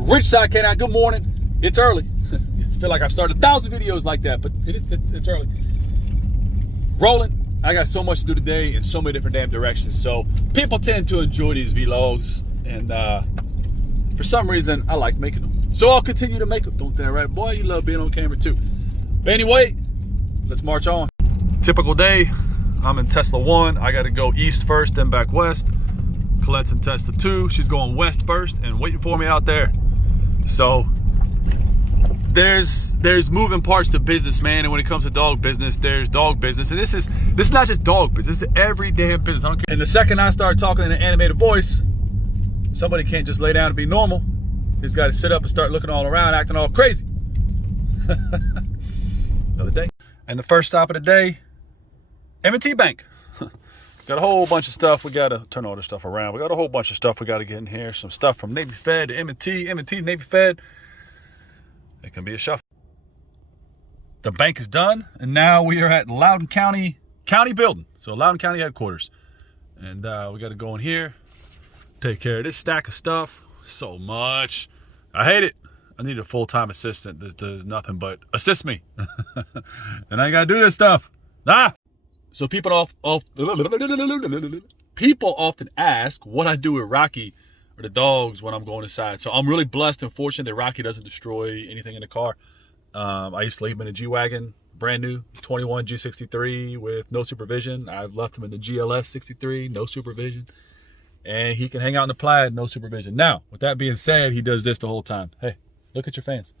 Ridgeside canine, good morning. It's early. I feel like I've started 1,000 videos like that, but it's early. Rolling. I got so much to do today in so many different damn directions. So people tend to enjoy these vlogs, and for some reason, I like making them. So I'll continue to make them. Don't that right? Boy, you love being on camera too. But anyway, let's march on. Typical day. I'm in Tesla 1. I got to go east first, then back west. Colette's in Tesla 2. She's going west first and waiting for me out there. So there's moving parts to business, man. And when it comes to dog business, there's dog business. And this is not just dog business. This is every damn business. I don't care. And the second I start talking in an animated voice, somebody can't just lay down and be normal. He's got to sit up and start looking all around, acting all crazy. Another day. And the first stop of the day, M&T Bank. Got a whole bunch of stuff. We got to turn all this stuff around. We got a whole bunch of stuff we got to get in here. Some stuff from Navy Fed to M&T to Navy Fed. It can be a shuffle. The bank is done, and now we are at Loudoun County building. So Loudoun County headquarters. And we got to go in here, take care of this stack of stuff. So much. I hate it. I need a full-time assistant that does nothing but assist me. And I got to do this stuff. So people often ask what I do with Rocky or the dogs when I'm going inside. So I'm really blessed and fortunate that Rocky doesn't destroy anything in the car. I used to leave him in a G-Wagon, brand new, 21 G63 with no supervision. I've left him in the GLS 63, no supervision. And he can hang out in the Plaid, no supervision. Now, with that being said, he does this the whole time. Hey, look at your fans.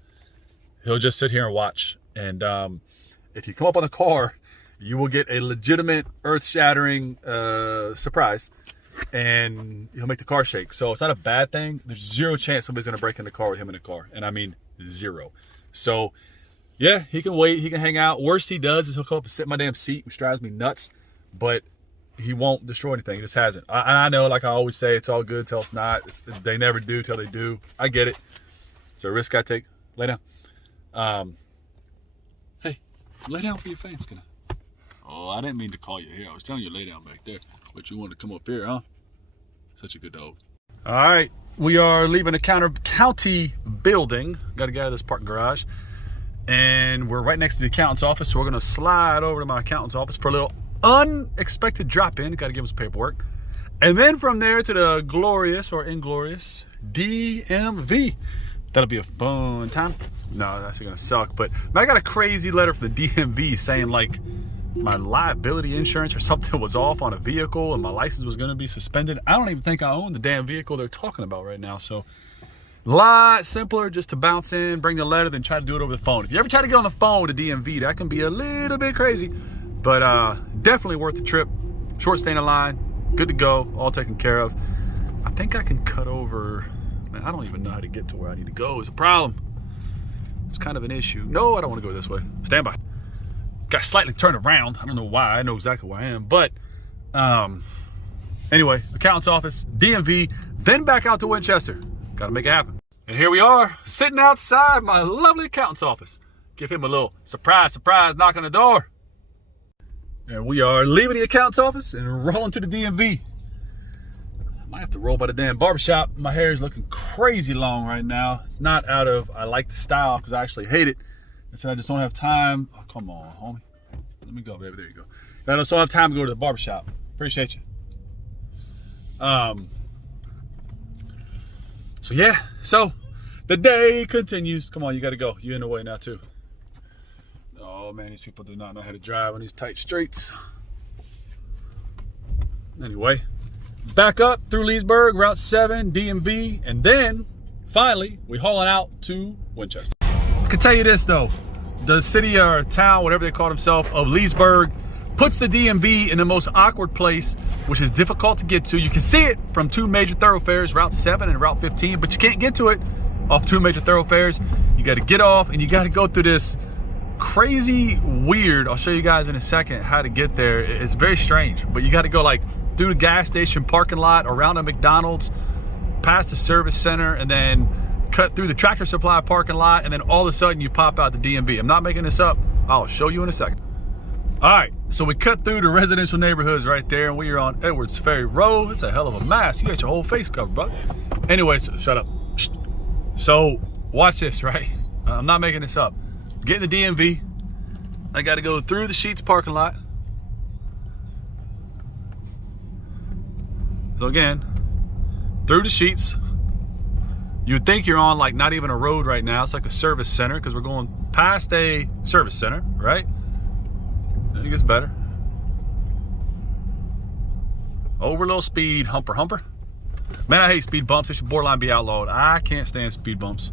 He'll just sit here and watch. And if you come up on the car, you will get a legitimate earth-shattering surprise, and he'll make the car shake. So it's not a bad thing. There's zero chance somebody's gonna break in the car with him in the car, and I mean zero. So yeah, he can wait, he can hang out. Worst he does is he'll come up and sit in my damn seat, which drives me nuts, but he won't destroy anything. He just hasn't. I know, like I always say, it's all good till it's not. They never do till they do. I get it. It's a risk I take. Lay down. Hey, lay down for your fans, can I? Oh, I didn't mean to call you here. I was telling you to lay down back there. But you wanted to come up here, huh? Such a good dog. All right. We are leaving the county building. Got to get out of this parking garage. And we're right next to the accountant's office. So we're going to slide over to my accountant's office for a little unexpected drop-in. Got to give him some paperwork. And then from there to the glorious or inglorious DMV. That'll be a fun time. No, that's actually going to suck. But I got a crazy letter from the DMV saying, like, my liability insurance or something was off on a vehicle and my license was going to be suspended. I don't even think I own the damn vehicle they're talking about right now. So a lot simpler just to bounce in, bring the letter, then try to do it over the phone. If you ever try to get on the phone with the DMV, that can be a little bit crazy, but definitely worth the trip. Short stay in the line, good to go, all taken care of. I think I can cut over. Man, I don't even know how to get to where I need to go. It's a problem. It's kind of an issue. No, I don't want to go this way. Stand by. Got slightly turned around. I don't know why. I know exactly where I am. But anyway, accountant's office, DMV, then back out to Winchester. Got to make it happen. And here we are, sitting outside my lovely accountant's office. Give him a little surprise knock on the door. And we are leaving the accountant's office and rolling to the DMV. I might have to roll by the damn barbershop. My hair is looking crazy long right now. It's not out of, I like the style because I actually hate it. And I just don't have time. Oh, come on, homie. Let me go, baby. There you go. I just don't have time to go to the barbershop. Appreciate you. So yeah. So the day continues. Come on, you got to go. You're in the way now too. Oh man, these people do not know how to drive on these tight streets. Anyway, back up through Leesburg, Route 7, DMV, and then finally we hauling out to Winchester. I can tell you this though, the city or town, whatever they call themselves, of Leesburg puts the DMV in the most awkward place, which is difficult to get to. You can see it from two major thoroughfares, Route 7 and Route 15, but you can't get to it off two major thoroughfares. You got to get off and you got to go through this crazy weird, I'll show you guys in a second how to get there. It's very strange, but you got to go like through the gas station parking lot, around a McDonald's, past the service center, and then cut through the Tractor Supply parking lot, and then all of a sudden you pop out the DMV. I'm not making this up. I'll show you in a second. All right, so we cut through the residential neighborhoods right there, and we are on Edwards Ferry Road. It's a hell of a mess. You got your whole face covered, bro. Anyways, shut up. So watch this, right? I'm not making this up. Get in the DMV. I got to go through the Sheetz parking lot. So again, through the Sheetz. You would think you're on like not even a road right now. It's like a service center because we're going past a service center, right? It gets better. Over a little speed, humper. Man, I hate speed bumps. They should borderline be outlawed. I can't stand speed bumps.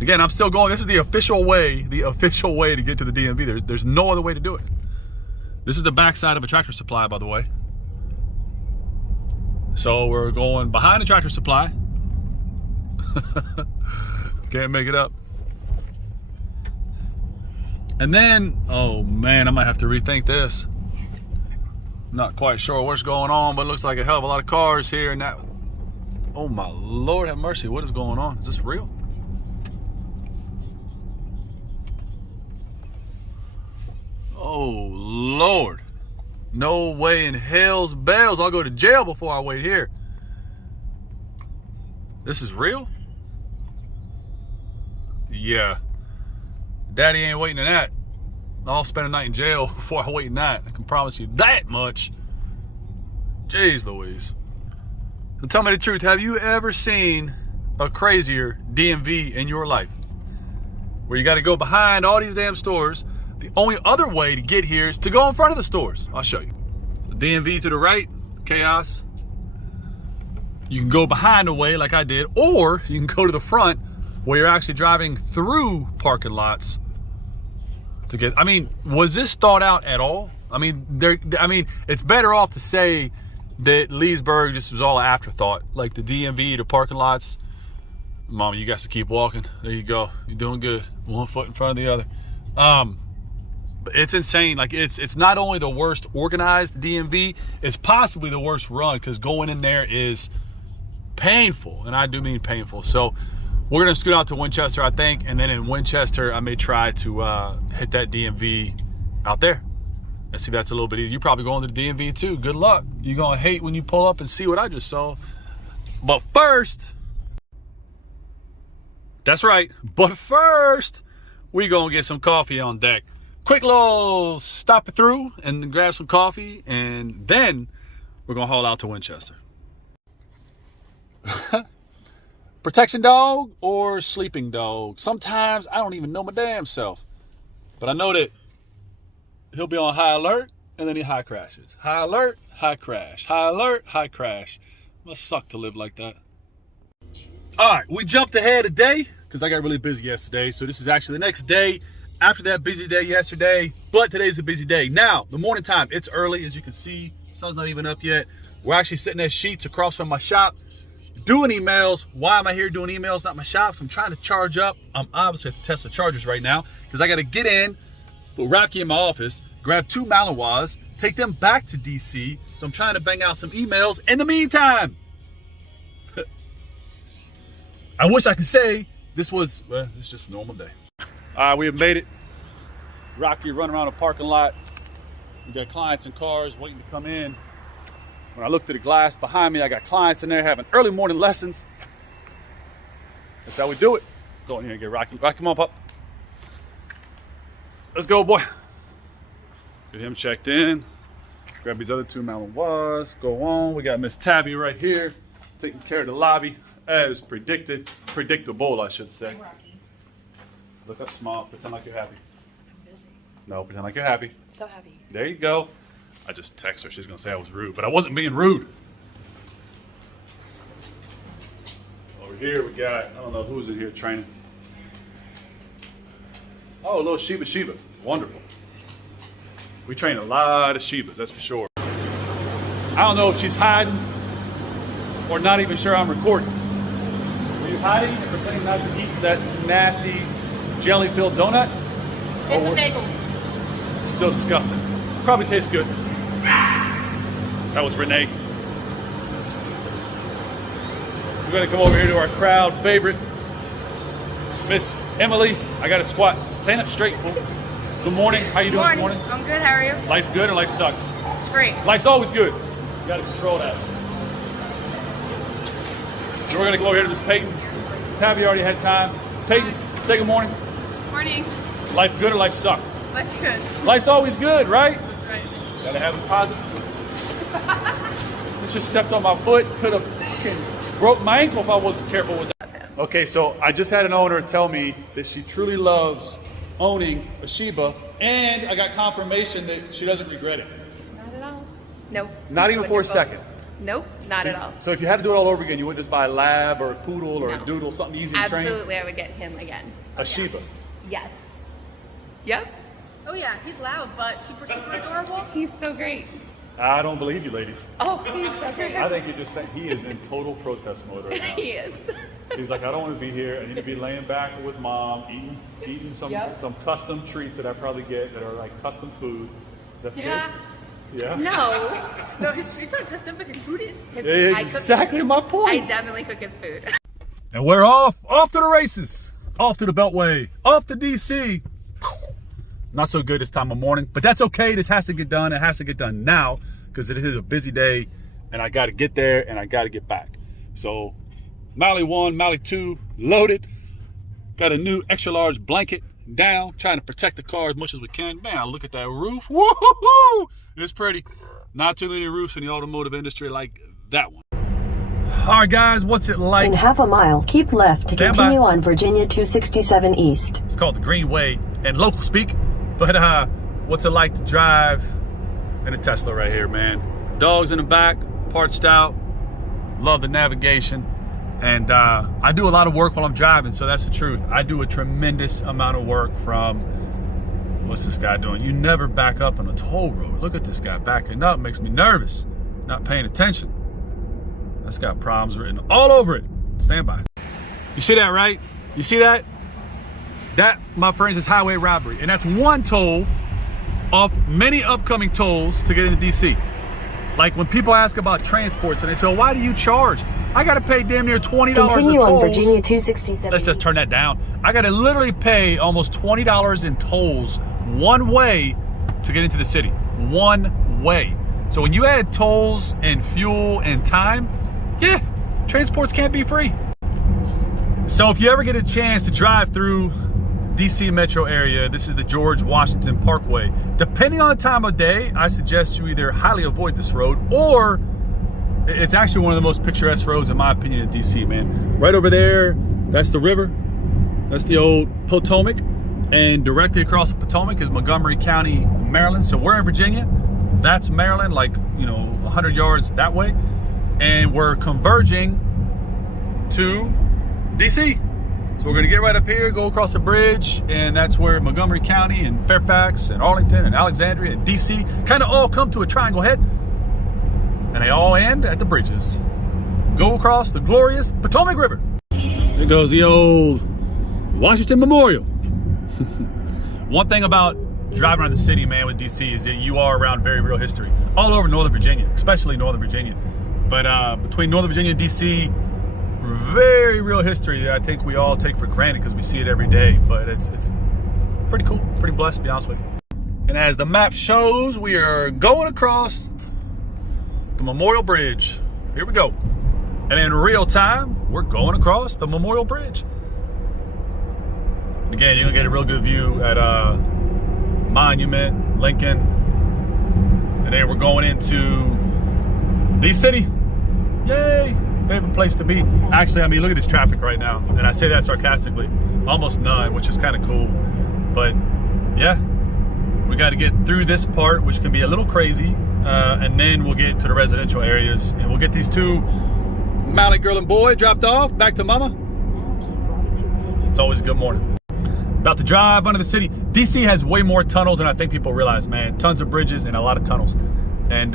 Again, I'm still going. This is the official way to get to the DMV. There's no other way to do it. This is the backside of a Tractor Supply, by the way. So we're going behind the Tractor Supply. Can't make it up. And then, oh man, I might have to rethink this. Not quite sure what's going on, but it looks like a hell of a lot of cars here. And that, oh my Lord have mercy, what is going on? Is this real? Oh Lord. No way in hell's bells I'll go to jail before I wait here. This is real? Yeah. Daddy ain't waiting in that. I'll spend a night in jail before I wait in that. I can promise you that much. Jeez Louise. So tell me the truth, have you ever seen a crazier DMV in your life? Where you gotta go behind all these damn stores. The only other way to get here is to go in front of the stores. I'll show you. So DMV to the right, chaos. You can go behind the way like I did, or you can go to the front where you're actually driving through parking lots to get, I mean, was this thought out at all? I mean, it's better off to say that Leesburg just was all an afterthought. Like the DMV, the parking lots. Mama, you guys to keep walking. There you go. You're doing good. One foot in front of the other. But it's insane. Like it's not only the worst organized DMV, it's possibly the worst run because going in there is painful, and I do mean painful. So we're gonna scoot out to Winchester, I think, and then in Winchester I may try to hit that DMV out there. Let's see if that's a little bit easier. You're probably going to the DMV too. Good luck. You're gonna hate when you pull up and see what I just saw. But first, that's right, but first we gonna get some coffee on deck. Quick little stop it through and grab some coffee, and then we're gonna haul out to Winchester. Protection dog or sleeping dog? Sometimes I don't even know my damn self. But I know that he'll be on high alert and then he high crashes. High alert, high crash. High alert, high crash. Must suck to live like that. All right, we jumped ahead a day because I got really busy yesterday. So this is actually the next day after that busy day yesterday. But today's a busy day. Now, the morning time, it's early. As you can see, sun's not even up yet. We're actually sitting at Sheetz across from my shop, doing emails. Why am I here doing emails, not my shops? I'm trying to charge up. I'm obviously at the Tesla chargers right now because I got to get in, put Rocky in my office, grab 2 Malinois, take them back to DC. So I'm trying to bang out some emails in the meantime. I wish I could say this was, well, it's just a normal day. All right, we have made it. Rocky running around the parking lot. We got clients and cars waiting to come in. When I looked at the glass behind me, I got clients in there having early morning lessons. That's how we do it. Let's go in here and get Rocky. Rocky, come on, pup. Let's go, boy. Get him checked in. Grab these other 2 Malinois. Go on. We got Miss Tabby right here, taking care of the lobby. As predictable, I should say. Look up small. Pretend like you're happy. I'm busy. No, pretend like you're happy. So happy. There you go. I just text her. She's gonna say I was rude, but I wasn't being rude. Over here we got, I don't know who's in here training. Oh, a little Shiba. Wonderful. We train a lot of Shibas, that's for sure. I don't know if she's hiding or not even sure I'm recording. Are you hiding and pretending not to eat that nasty jelly-filled donut? It's a bagel. Still disgusting. Probably tastes good. That was Renee. We're gonna come over here to our crowd favorite, Miss Emily. I got to squat. Stand up straight. Good morning. How you doing this morning? I'm good. How are you? Life good or life sucks? It's great. Life's always good. You got to control that. So we're gonna go over here to Miss Peyton. Tabby already had time. Peyton, say good morning. Morning. Life good or life suck? Life's good. Life's always good, right? That's right. Gotta have a positive. Just stepped on my foot. Could have fucking broke my ankle if I wasn't careful with that. Okay, so I just had an owner tell me that she truly loves owning a Shiba, and I got confirmation that she doesn't regret it. Not at all. Nope. Not even for a second. Nope, not at all. So if you had to do it all over again, you wouldn't just buy a lab or a poodle or No. a doodle, something easy to train? Absolutely, I would get him again. A Shiba. Yes. Yep. Oh yeah, he's loud, but super adorable. He's so great. I don't believe you, ladies. Oh, he's so great. I think you're just saying he is in total protest mode right now. He is. He's like, I don't want to be here. I need to be laying back with mom, eating some custom treats that I probably get that are like custom food. Is that the case? Yeah. No. No, his streets aren't custom, but his food is. Exactly my point. I definitely cook his food. And we're off to the races, off to the Beltway, off to DC. Not so good this time of morning, but that's okay. This has to get done. It has to get done now because it is a busy day and I got to get there and I got to get back. So Mally 1, Mally 2 loaded. Got a new extra large blanket down, trying to protect the car as much as we can. Man, look at that roof. Woo-hoo-hoo! It's pretty. Not too many roofs in the automotive industry like that one. All right, guys, what's it like? In half a mile, keep left to continue on Virginia 267 East. It's called the Greenway in local speak. But what's it like to drive in a Tesla right here, man? Dogs in the back, parched out. Love the navigation. And I do a lot of work while I'm driving, so that's the truth. I do a tremendous amount of work from, what's this guy doing? You never back up on a toll road. Look at this guy backing up, makes me nervous. Not paying attention. That's got problems written all over it. Stand by. You see that, right? You see that? That, my friends, is highway robbery. And that's one toll off many upcoming tolls to get into DC. Like when people ask about transports and they say, well, why do you charge? I got to pay damn near $20 Continue in tolls. on Virginia 267. Let's just turn that down. I got to literally pay almost $20 in tolls one way to get into the city. One way. So when you add tolls and fuel and time, yeah, transports can't be free. So if you ever get a chance to drive through DC metro area, this is the George Washington Parkway. Depending on the time of day, I suggest you either highly avoid this road or it's actually one of the most picturesque roads in my opinion in DC, man. Right over there, that's the river. That's the old Potomac. And directly across the Potomac is Montgomery County, Maryland. So we're in Virginia. That's Maryland, like, 100 yards that way. And we're converging to DC. So we're gonna get right up here, go across the bridge, and that's where Montgomery County and Fairfax and Arlington and Alexandria and DC kind of all come to a triangle head. And they all end at the bridges. Go across the glorious Potomac River. There goes the old Washington Memorial. One thing about driving around the city, man, with DC is that you are around very real history. All over Northern Virginia, especially Northern Virginia. But between Northern Virginia and DC, very real history that I think we all take for granted because we see it every day. But it's pretty cool, pretty blessed to be honest with you. And as the map shows, we are going across the Memorial Bridge. Here we go. And in real time, we're going across the Memorial Bridge. And again, you're gonna get a real good view at Monument, Lincoln. And then we're going into the city. Yay! Favorite place to be. Actually, I mean, look at this traffic right now. And I say that sarcastically. Almost none, which is kind of cool. But yeah, we got to get through this part, which can be a little crazy. And then we'll get to the residential areas. And we'll get these two, Mally girl and boy, dropped off back to mama. It's always a good morning. About to drive under the city. DC has way more tunnels than I think people realize, man. Tons of bridges and a lot of tunnels. And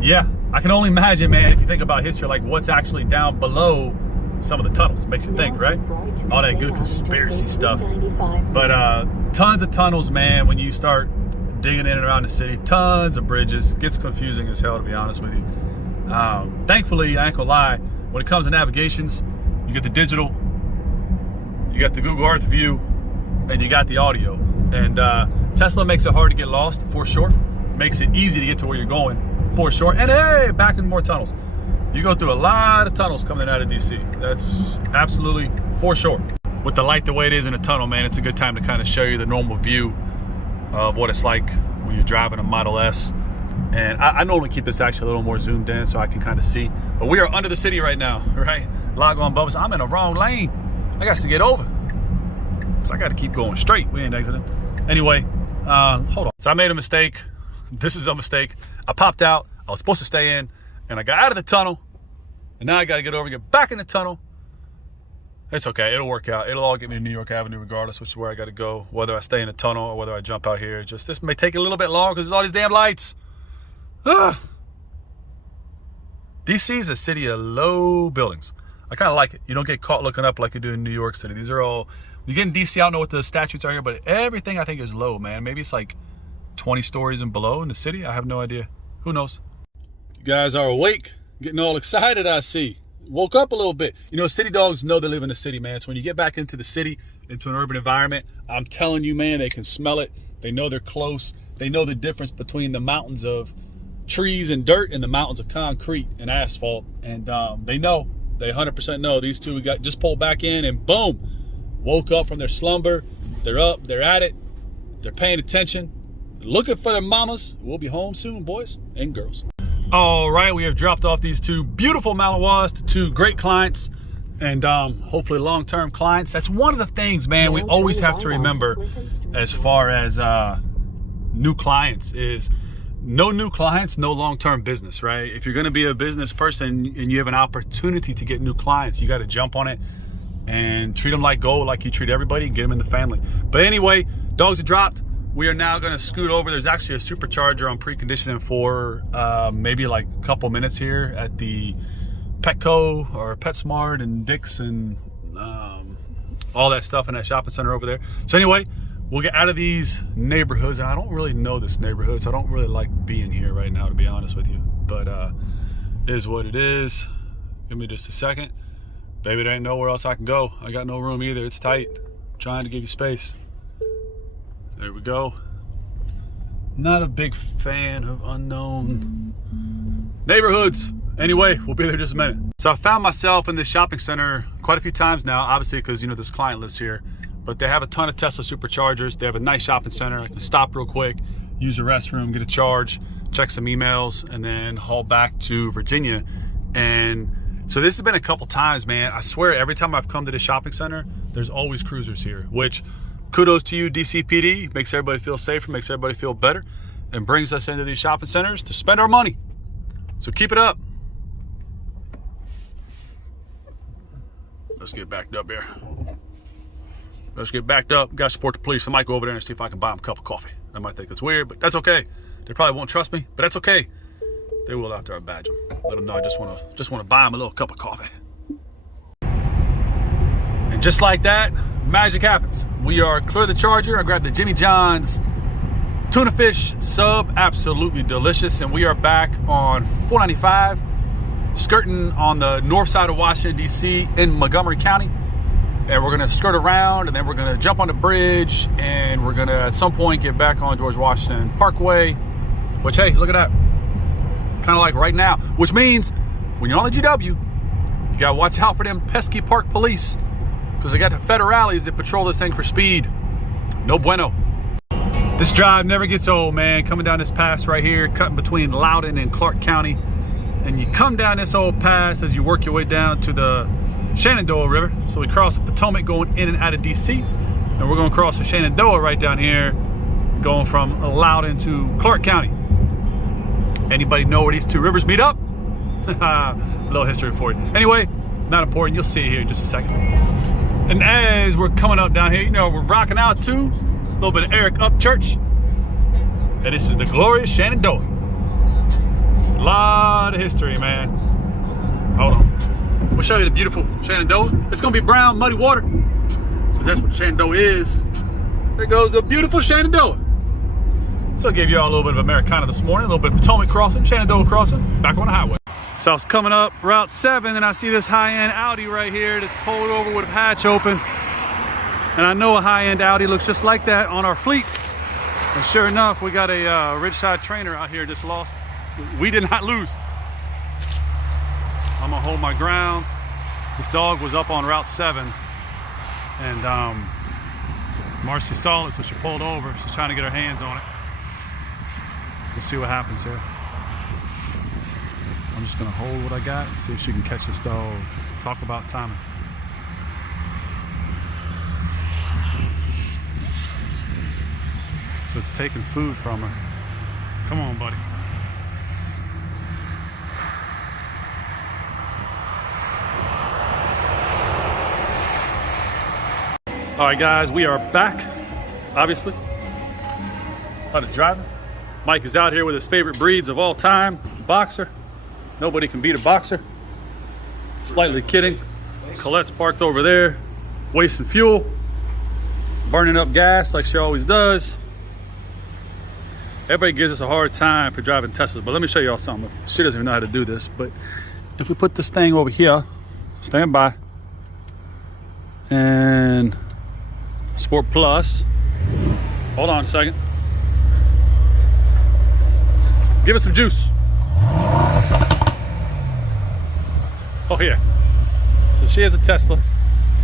yeah, I can only imagine, man, if you think about history, like what's actually down below some of the tunnels. Makes you think, right? All that good conspiracy stuff. But tons of tunnels, man, when you start digging in and around the city. Tons of bridges. Gets confusing as hell, to be honest with you. Thankfully, I ain't gonna lie, when it comes to navigations, you get the digital, you got the Google Earth view, and you got the audio. And Tesla makes it hard to get lost, for sure. Makes it easy to get to where you're going, for sure. And hey, back in more tunnels. You go through a lot of tunnels coming out of DC. That's absolutely for sure. With the light the way it is in a tunnel, man, it's a good time to kind of show you the normal view of what it's like when you're driving a Model S. And I normally keep this actually a little more zoomed in so I can kind of see. But we are under the city right now, right? Log on above us. I'm in the wrong lane. I got to get over. So I got to keep going straight. We ain't exiting. Anyway, hold on. So I made a mistake. This is a mistake. I popped out. I was supposed to stay in. And I got out of the tunnel. And now I got to get over and get back in the tunnel. It's okay. It'll work out. It'll all get me to New York Avenue regardless, which is where I got to go. Whether I stay in the tunnel or whether I jump out here. Just this may take a little bit longer because there's all these damn lights. DC is a city of low buildings. I kind of like it. You don't get caught looking up like you do in New York City. These are all, you get in DC, I don't know what the statutes are here, but everything I think is low, man. Maybe it's like 20 stories and below in the city. I have no idea. Who knows? You guys are awake, getting all excited, I see. Woke up a little bit. You know, city dogs know they live in the city, man. So when you get back into the city, into an urban environment, I'm telling you, man, they can smell it. They know they're close. They know the difference between the mountains of trees and dirt and the mountains of concrete and asphalt. And they know, they 100% know. These two got just pulled back in and boom, woke up from their slumber. They're up, they're at it, they're paying attention, looking for their mamas. We'll be home soon, boys and girls. All right, we have dropped off these two beautiful Malinois to two great clients and hopefully long-term clients. That's one of the things, man, we always have to remember as far as new clients is no new clients, no long-term business, right? If you're gonna be a business person and you have an opportunity to get new clients, you gotta jump on it and treat them like gold, like you treat everybody, and get them in the family. But anyway, dogs are dropped. We are now gonna scoot over. There's actually a supercharger on preconditioning for maybe like a couple minutes here at the Petco or PetSmart and Dick's and all that stuff in that shopping center over there. So anyway, we'll get out of these neighborhoods, and I don't really know this neighborhood, so I don't really like being here right now, to be honest with you. But it is what it is. Give me just a second. Baby, there ain't nowhere else I can go. I got no room either. It's tight. I'm trying to give you space. There we go. Not a big fan of unknown neighborhoods. Anyway, we'll be there in just a minute. So I found myself in this shopping center quite a few times now, obviously because, you know, this client lives here. But they have a ton of Tesla superchargers. They have a nice shopping center. I can stop real quick, use the restroom, get a charge, check some emails, and then haul back to Virginia. And so this has been a couple times, man. I swear every time I've come to the shopping center, there's always cruisers here, which kudos to you, DCPD. Makes everybody feel safer, makes everybody feel better, and brings us into these shopping centers to spend our money. So keep it up. Let's get backed up here. Let's get backed up. Gotta support the police. I might go over there and see if I can buy them a cup of coffee. They might think it's weird, but that's okay. They probably won't trust me, but that's okay. They will after I badge them. Let them know I just want to buy them a little cup of coffee. And just like that, magic happens. We are clear the charger. I grabbed the Jimmy John's tuna fish sub, absolutely delicious. And we are back on 495, skirting on the north side of Washington, D.C. in Montgomery County. And we're gonna skirt around, and then we're gonna jump on the bridge, and we're gonna at some point get back on George Washington Parkway, which, hey, look at that. Kind of like right now, which means when you're on the GW, you gotta watch out for them pesky park police, because they got the federales that patrol this thing for speed. No bueno. This drive never gets old, man. Coming down this pass right here, cutting between Loudoun and Clark County. And you come down this old pass as you work your way down to the Shenandoah River. So we cross the Potomac going in and out of DC, and we're gonna cross the Shenandoah right down here, going from Loudoun to Clark County. Anybody know where these two rivers meet up? A little history for you. Anyway, not important, you'll see it here in just a second. And as we're coming up down here, you know, we're rocking out to a little bit of Eric Upchurch. And this is the glorious Shenandoah. A lot of history, man. Hold on. We'll show you the beautiful Shenandoah. It's gonna be brown, muddy water, because that's what the Shenandoah is. There goes a beautiful Shenandoah. So I gave you all a little bit of Americana this morning, a little bit of Potomac crossing, Shenandoah crossing, back on the highway. So I was coming up Route 7, and I see this high-end Audi right here that's pulled over with a hatch open. And I know a high-end Audi looks just like that on our fleet. And sure enough, we got a Ridgeside trainer out here just lost. We did not lose. I'm gonna hold my ground. This dog was up on Route 7, and Marcy saw it, so she pulled over. She's trying to get her hands on it. We'll see what happens here. I'm just gonna hold what I got and see if she can catch this dog. Talk about timing. So it's taking food from her. Come on, buddy. All right, guys, we are back, obviously. How to drive. Mike is out here with his favorite breeds of all time, boxer. Nobody can beat a boxer. Slightly kidding. Colette's parked over there, wasting fuel, burning up gas like she always does. Everybody gives us a hard time for driving Teslas, but let me show y'all something. She doesn't even know how to do this, but if we put this thing over here, stand by, and Sport Plus. Hold on a second. Give us some juice. Oh yeah. So she has a Tesla,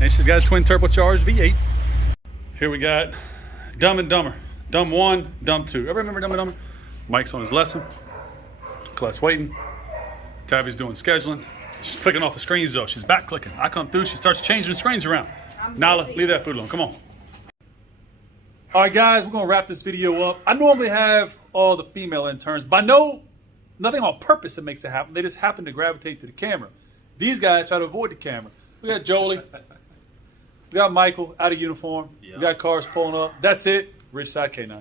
and she's got a twin turbocharged V8. Here we got Dumb and Dumber. Dumb 1, Dumb 2. Everybody remember Dumb and Dumber? Mike's on his lesson. Colette's waiting. Tabby's doing scheduling. She's clicking off the screens though. She's back clicking. I come through, she starts changing the screens around. Nala, leave that food alone. Come on. All right, guys, we're gonna wrap this video up. I normally have all the female interns, but nothing on purpose that makes it happen. They just happen to gravitate to the camera. These guys try to avoid the camera. We got Jolie. We got Michael out of uniform. Yep. We got cars pulling up. That's it. Ridgeside K9.